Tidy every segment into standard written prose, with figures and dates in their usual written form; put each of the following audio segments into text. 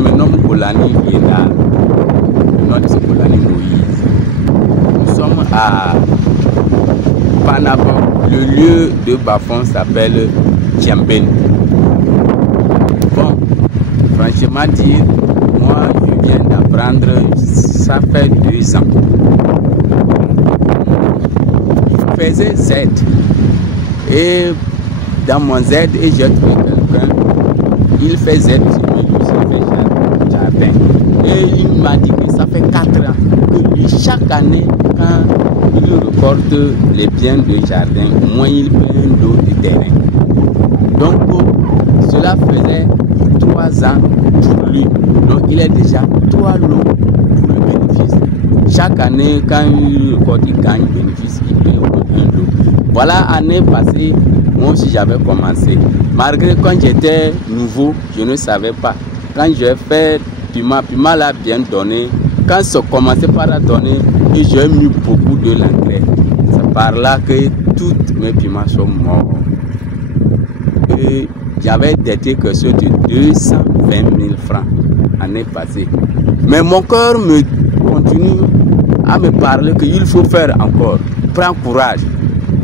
me nomme Kolani Yenda, le nom de ce Kolani Moïse. Nous sommes à Panabon. Le lieu de Bafon s'appelle Djambène. Bon, franchement dire, moi je viens d'apprendre, ça fait 2 ans. Je faisais Z. Et dans mon Z, et j'ai trouvé quelqu'un, il fait Z, je fais jardin. Et il m'a dit que ça fait 4 ans que lui, chaque année, quand il reporte les biens de jardin, moins il paie un lot de terrain. Donc, cela faisait 3 ans pour lui. Donc, il est déjà 3 lots pour le bénéfice. Chaque année, quand il reporte, il gagne le bénéfice, il paie un lot. Voilà, année passée, moi aussi j'avais commencé. Malgré quand j'étais nouveau, je ne savais pas. Quand j'ai fait Pima l'a bien donné. Quand ça commençait par la donner, et j'ai mis beaucoup de l'engrais. C'est par là que toutes mes piments sont morts. Et j'avais des quelque chose de 220 000 francs l'année passée. Mais mon cœur me continue à me parler qu'il faut faire encore. Prends courage.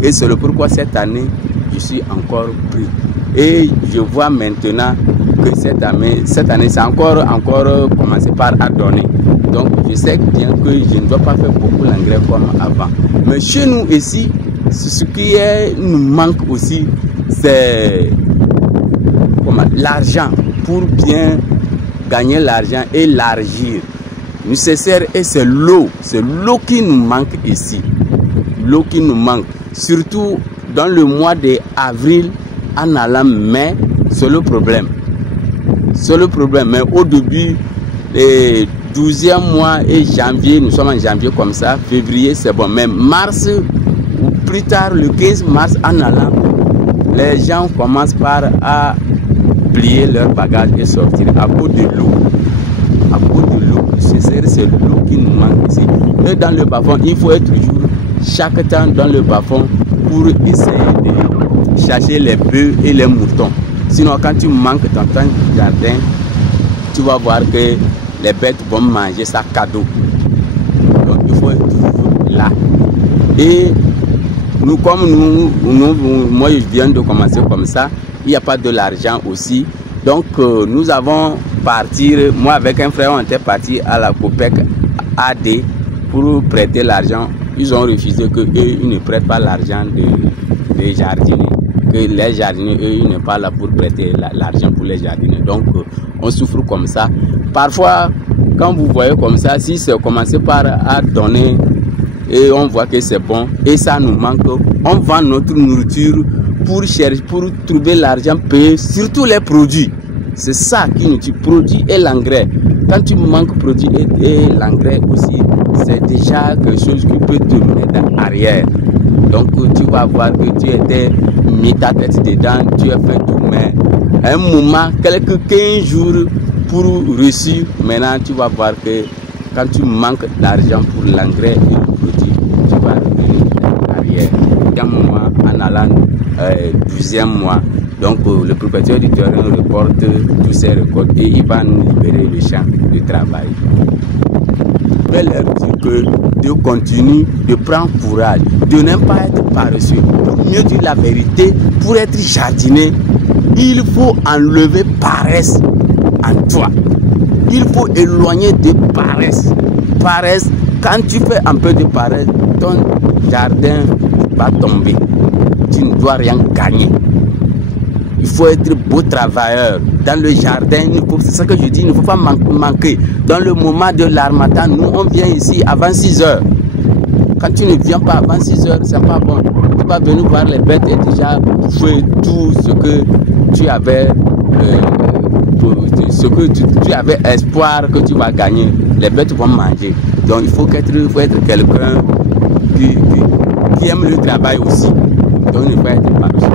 Et c'est le pourquoi cette année, je suis encore pris. Et je vois maintenant que cette année c'est encore commencé par à donner. Donc je sais bien que je ne dois pas faire beaucoup l'engrais comme avant. Mais chez nous ici, ce qui nous manque aussi, c'est l'argent pour bien gagner l'argent et élargir. Nécessaire et c'est l'eau qui nous manque ici. L'eau qui nous manque, surtout dans le mois d'avril en allant mai, c'est le problème. C'est le problème. Mais au début, les 12e mois et janvier, nous sommes en janvier comme ça, février c'est bon. Mais mars, ou plus tard, le 15 mars en allant, les gens commencent par à plier leurs bagages et sortir à cause de l'eau. À cause de l'eau. C'est l'eau qui nous manque ici. Et dans le bas-fond, il faut être toujours chaque temps dans le bas-fond pour essayer de chercher les bœufs et les moutons. Sinon, quand tu manques dans ton jardin, tu vas voir que les bêtes vont manger ça cadeau. Donc, il faut être toujours là. Et nous, comme moi, je viens de commencer comme ça, il n'y a pas de l'argent aussi. Donc, nous avons parti, moi avec un frère, on était parti à la COPEC AD pour prêter l'argent. Ils ont refusé qu'eux, ils ne prêtent pas l'argent des jardiniers. Que les jardiniers, eux, ils ne sont pas là pour prêter l'argent pour les jardiniers. Donc, on souffre comme ça. Parfois, quand vous voyez comme ça, si c'est commencé par à donner et on voit que c'est bon et ça nous manque, on vend notre nourriture pour chercher, pour trouver l'argent payé, surtout les produits. C'est ça qui nous tue, produits et l'engrais. Quand tu manques produits et l'engrais aussi, c'est déjà quelque chose qui peut te mettre en arrière. Donc tu vas voir que tu étais mis ta tête dedans, tu as fait tout, mais à un moment, quelques 15 jours pour réussir, maintenant tu vas voir que quand tu manques d'argent pour l'engrais et le produit, tu vas revenir en arrière. Un moment, en allant 12e mois, donc le propriétaire du terrain reporte tous ses récoltes et il va nous libérer le champ de travail. Je vais leur dire que de continuer, de prendre courage, de ne pas être paresseux. Pour mieux dire la vérité, pour être jardinier, il faut enlever paresse en toi. Il faut éloigner de paresse. Paresse, quand tu fais un peu de paresse, ton jardin va tomber. Tu ne dois rien gagner. Il faut être beau travailleur. Dans le jardin, c'est ça que je dis, il ne faut pas manquer. Dans le moment de l'harmattan, nous on vient ici avant 6 heures. Quand tu ne viens pas avant 6 heures, c'est pas bon. Tu vas venir voir les bêtes et déjà bouffé tout ce que tu avais, tu avais espoir que tu vas gagner. Les bêtes vont manger. Donc il faut être quelqu'un qui aime le travail aussi. Donc il faut être paresseux.